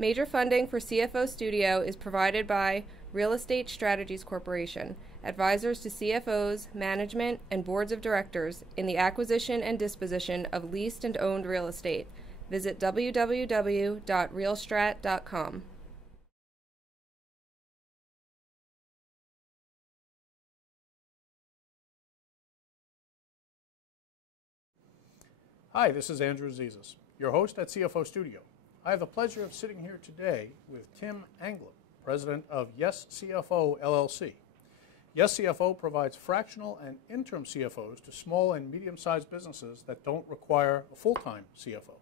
Major funding for CFO Studio is provided by Real Estate Strategies Corporation, advisors to CFOs, management, and boards of directors in the acquisition and disposition of leased and owned real estate. Visit www.realstrat.com. Hi, this is Andrew Zizas, your host at CFO Studio. I have the pleasure of sitting here today with Tim Anglim, president of YesCFO LLC. YesCFO provides fractional and interim CFOs to small and medium-sized businesses that don't require a full-time CFO.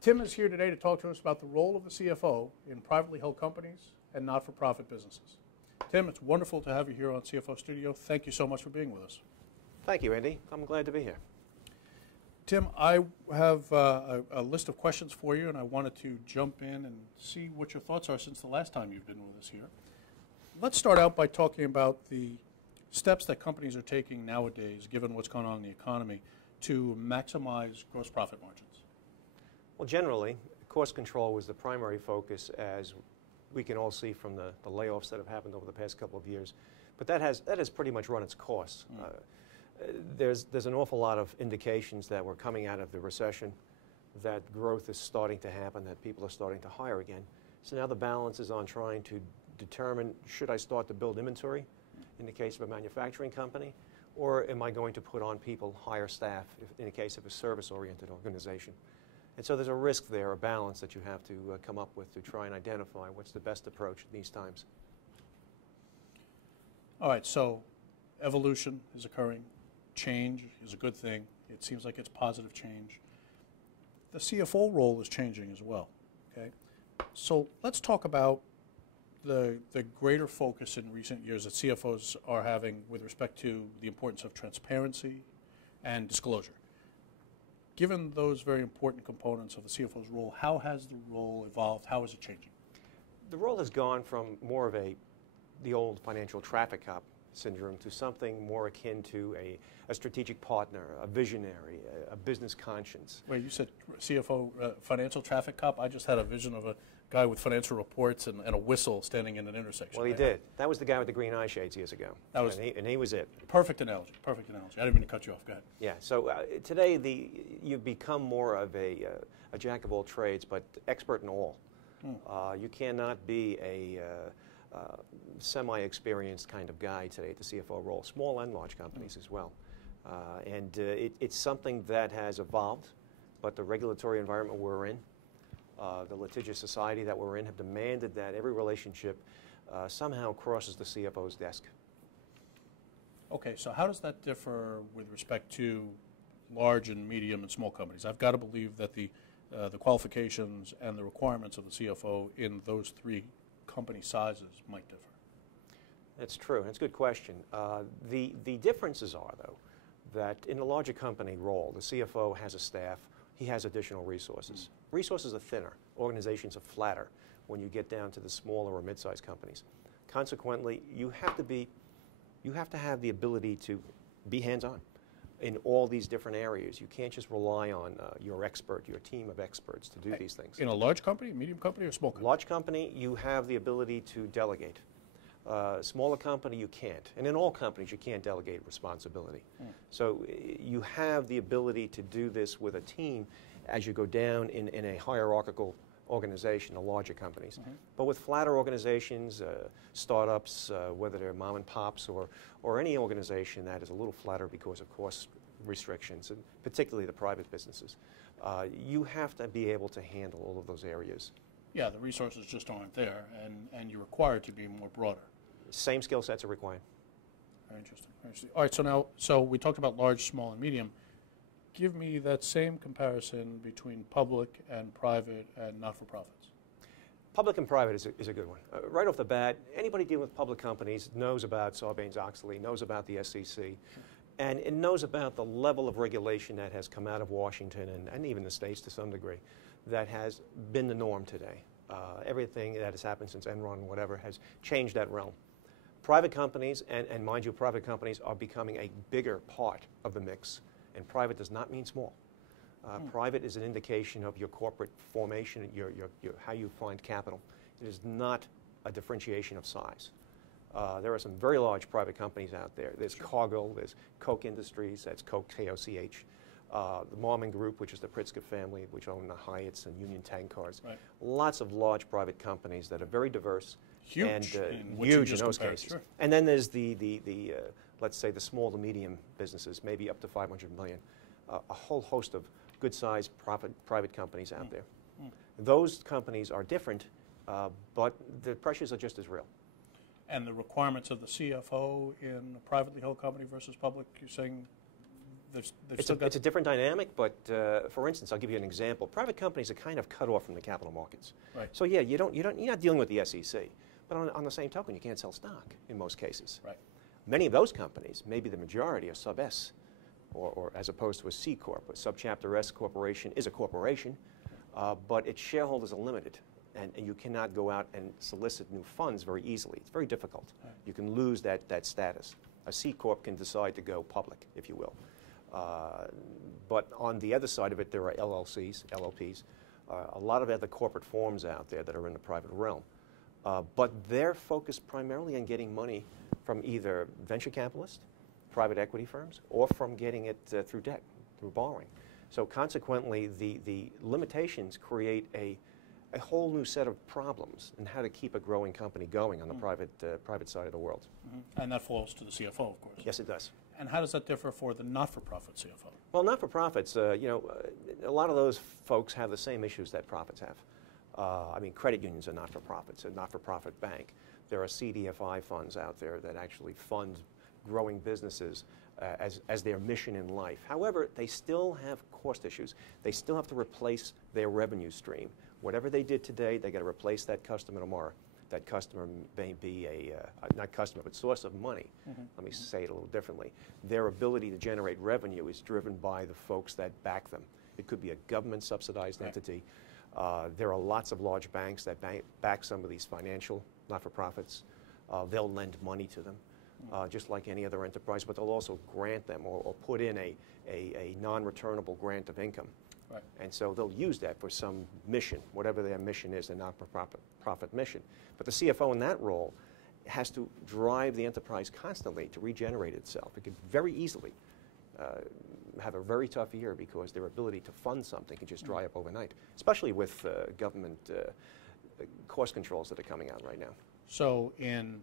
Tim is here today to talk to us about the role of the CFO in privately held companies and not-for-profit businesses. Tim, it's wonderful to have you here on CFO Studio. Thank you so much for being with us. Thank you, Andy. I'm glad to be here. Tim, I have a list of questions for you, and I wanted to jump in and see what your thoughts are since the last time you've been with us here. Let's start out by talking about the steps that companies are taking nowadays, given what's going on in the economy, to maximize gross profit margins. Well, generally, cost control was the primary focus, as we can all see from the layoffs that have happened over the past couple of years. But that has pretty much run its course. There's an awful lot of indications that we're coming out of the recession, that growth is starting to happen, that people are starting to hire again. So now the balance is on trying to determine, should I start to build inventory in the case of a manufacturing company, or am I going to put on people, hire staff, in the case of a service-oriented organization? And so there's a risk there, a balance that you have to come up with to try and identify what's the best approach in these times. All right, so evolution is occurring. Change is a good thing. It seems like it's positive change. The CFO role is changing as well. Okay, so let's talk about the greater focus in recent years that CFOs are having with respect to the importance of transparency and disclosure. Given those very important components of the CFO's role, how has the role evolved? How is it changing? The role has gone from more of the old financial traffic cop syndrome to something more akin to a strategic partner, a visionary, a business conscience. Wait, you said CFO, financial traffic cop? I just had a vision of a guy with financial reports and a whistle standing in an intersection. Well, he did. That was the guy with the green eye shades years ago. That was, and he was it. Perfect analogy, perfect analogy. I didn't mean to cut you off. Go ahead. Yeah, so today you've become more of a jack of all trades, but expert in all. You cannot be a semi-experienced kind of guy today at the CFO role, small and large companies as well. It's something that has evolved, but the regulatory environment we're in, the litigious society that we're in, have demanded that every relationship somehow crosses the CFO's desk. Okay, so how does that differ with respect to large and medium and small companies? I've got to believe that the qualifications and the requirements of the CFO in those three company sizes might differ. That's true. That's a good question. The differences are, though, that in a larger company role, the CFO has a staff. He has additional resources. Resources are thinner. Organizations are flatter when you get down to the smaller or mid-sized companies. Consequently, you have to have the ability to be hands-on in all these different areas. You can't just rely on your team of experts to do these things. In a large company, medium company, or small company? Large company, you have the ability to delegate. Smaller company, you can't. And in all companies, you can't delegate responsibility. So you have the ability to do this with a team as you go down in a hierarchical organization, the larger companies. But with flatter organizations, startups, whether they're mom and pops or any organization that is a little flatter because of cost restrictions, and particularly the private businesses, you have to be able to handle all of those areas. Yeah, the resources just aren't there, and you're required to be more broader. Same skill sets are required. Very interesting. Very interesting. All right, so we talked about large, small, and medium. Give me that same comparison between public and private and not-for-profits. Public and private is a good one. Right off the bat, anybody dealing with public companies knows about Sarbanes-Oxley, knows about the SEC, and it knows about the level of regulation that has come out of Washington and even the states to some degree that has been the norm today. Everything that has happened since Enron and whatever has changed that realm. Private companies, and mind you, private companies are becoming a bigger part of the mix, and private does not mean small. Private is an indication of your corporate formation, how you find capital. It is not a differentiation of size. There are some very large private companies out there. There's Cargill, there's Koch Industries, that's Koch, K-O-C-H. The Marmon Group, which is the Pritzker family, which own the Hyatts and Union Tank Cars. Right. Lots of large private companies that are very diverse. Huge, and huge in those cases. Sure. And then there's the let's say the small to medium businesses, maybe up to 500 million. A whole host of good-sized private companies out there. Those companies are different, but the pressures are just as real. And the requirements of the CFO in a privately held company versus public, you're saying it's a different dynamic, but for instance, I'll give you an example. Private companies are kind of cut off from the capital markets. Right. So yeah, you're not dealing with the SEC, but on the same token, you can't sell stock in most cases. Right. Many of those companies, maybe the majority, are sub S, or as opposed to a C corp. A subchapter S corporation is a corporation, but its shareholders are limited, and you cannot go out and solicit new funds very easily. It's very difficult. Right. You can lose that status. A C corp can decide to go public, if you will. But on the other side of it, there are LLCs, LLPs, a lot of other corporate forms out there that are in the private realm. But they're focused primarily on getting money from either venture capitalists, private equity firms, or from getting it through debt, through borrowing. So consequently, the limitations create a whole new set of problems in how to keep a growing company going on the private side of the world. And that falls to the CFO, of course. Yes, it does. And how does that differ for the not-for-profit CFO? Well, not-for-profits, a lot of those folks have the same issues that profits have. I mean, credit unions are not-for-profits, a not-for-profit bank. There are CDFI funds out there that actually fund growing businesses as their mission in life. However, they still have cost issues. They still have to replace their revenue stream. Whatever they did today, they got to replace that customer tomorrow. That customer may be not customer, but source of money. Let me say it a little differently. Their ability to generate revenue is driven by the folks that back them. It could be a government-subsidized entity. There are lots of large banks that back some of these financial not-for-profits. They'll lend money to them, just like any other enterprise, but they'll also grant them or put in a non-returnable grant of income. Right. And so they'll use that for some mission, whatever their mission is, a not-for-profit mission. But the CFO in that role has to drive the enterprise constantly to regenerate itself. It could very easily have a very tough year because their ability to fund something can just dry up overnight, especially with government cost controls that are coming out right now. So in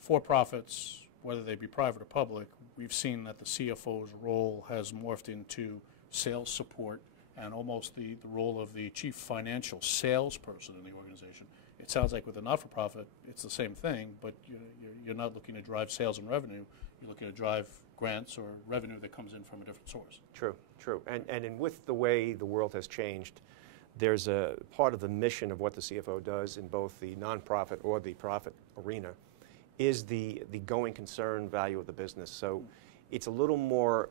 for-profits, whether they be private or public, we've seen that the CFO's role has morphed into sales support and almost the role of the chief financial salesperson in the organization. It sounds like with a not-for-profit, it's the same thing, but you're not looking to drive sales and revenue. You're looking to drive grants or revenue that comes in from a different source. True, true. And with the way the world has changed, there's a part of the mission of what the CFO does in both the nonprofit or the profit arena is the going concern value of the business. So it's a little more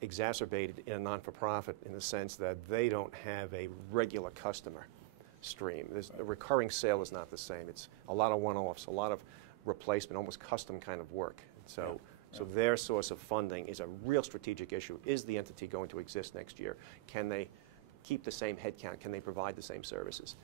exacerbated in a non-for-profit in the sense that they don't have a regular customer stream. The recurring sale is not the same. It's a lot of one-offs, a lot of replacement, almost custom kind of work. So their source of funding is a real strategic issue. Is the entity going to exist next year? Can they keep the same headcount? Can they provide the same services?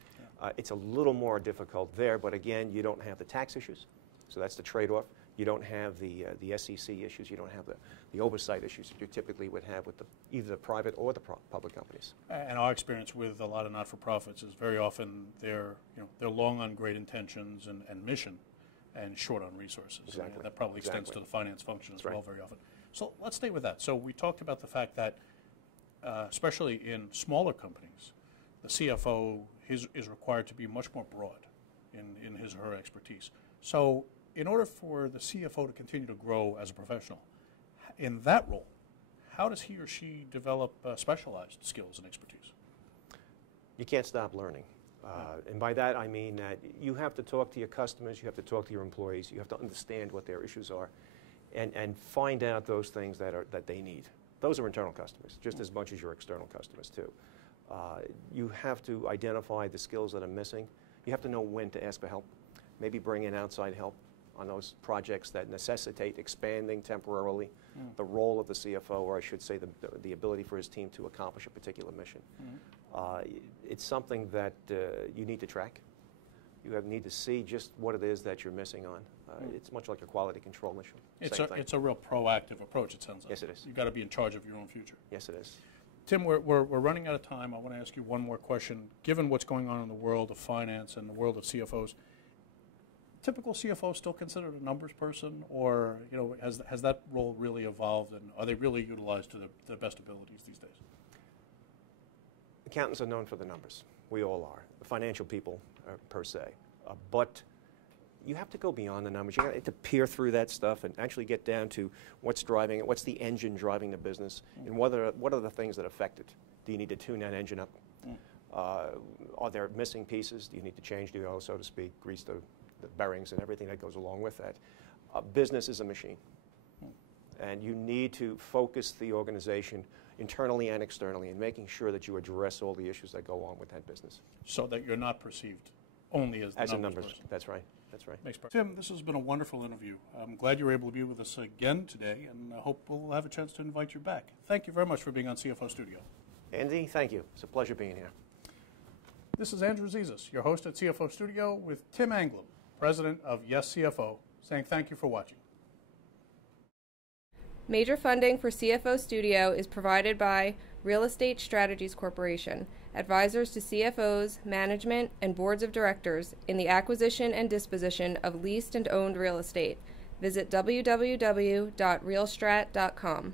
It's a little more difficult there, but again, you don't have the tax issues, so that's the trade-off. You don't have the SEC issues. You don't have the oversight issues that you typically would have with either the private or the public companies. And our experience with a lot of not-for-profits is very often they're long on great intentions and mission, and short on resources. Exactly. That probably extends to the finance function as well very often. So let's stay with that. So we talked about the fact that, especially in smaller companies, the CFO is required to be much more broad in his or her expertise. So in order for the CFO to continue to grow as a professional, in that role, how does he or she develop specialized skills and expertise? You can't stop learning. And by that I mean that you have to talk to your customers, you have to talk to your employees, you have to understand what their issues are and find out those things that they need. Those are internal customers, just as much as your external customers too. You have to identify the skills that are missing. You have to know when to ask for help, maybe bring in outside help. on those projects that necessitate expanding temporarily the role of the CFO, or I should say the ability for his team to accomplish a particular mission. It's something that you need to track. You need to see just what it is that you're missing on. It's much like a quality control issue. It's a real proactive approach, it sounds like. Yes, it is. You've got to be in charge of your own future. Yes, it is. Tim, we're running out of time. I want to ask you one more question. Given what's going on in the world of finance and the world of CFOs, typical CFO still considered a numbers person, or has that role really evolved, and are they really utilized to their best abilities these days? Accountants are known for the numbers. We all are. The financial people per se. But you have to go beyond the numbers. You have to peer through that stuff and actually get down to what's driving it, what's the engine driving the business, and what are the things that affect it. Do you need to tune that engine up? Are there missing pieces? Do you need to change the oil, so to speak, grease the bearings and everything that goes along with that? Business is a machine. And you need to focus the organization internally and externally in making sure that you address all the issues that go on with that business. So that you're not perceived only as the numbers person. That's right. That's right. Tim, this has been a wonderful interview. I'm glad you were able to be with us again today, and I hope we'll have a chance to invite you back. Thank you very much for being on CFO Studio. Andy, thank you. It's a pleasure being here. This is Andrew Zizas, your host at CFO Studio, with Tim Anglim, president of YesCFO, saying thank you for watching. Major funding for CFO Studio is provided by Real Estate Strategies Corporation, advisors to CFOs, management, and boards of directors in the acquisition and disposition of leased and owned real estate. Visit www.realstrat.com.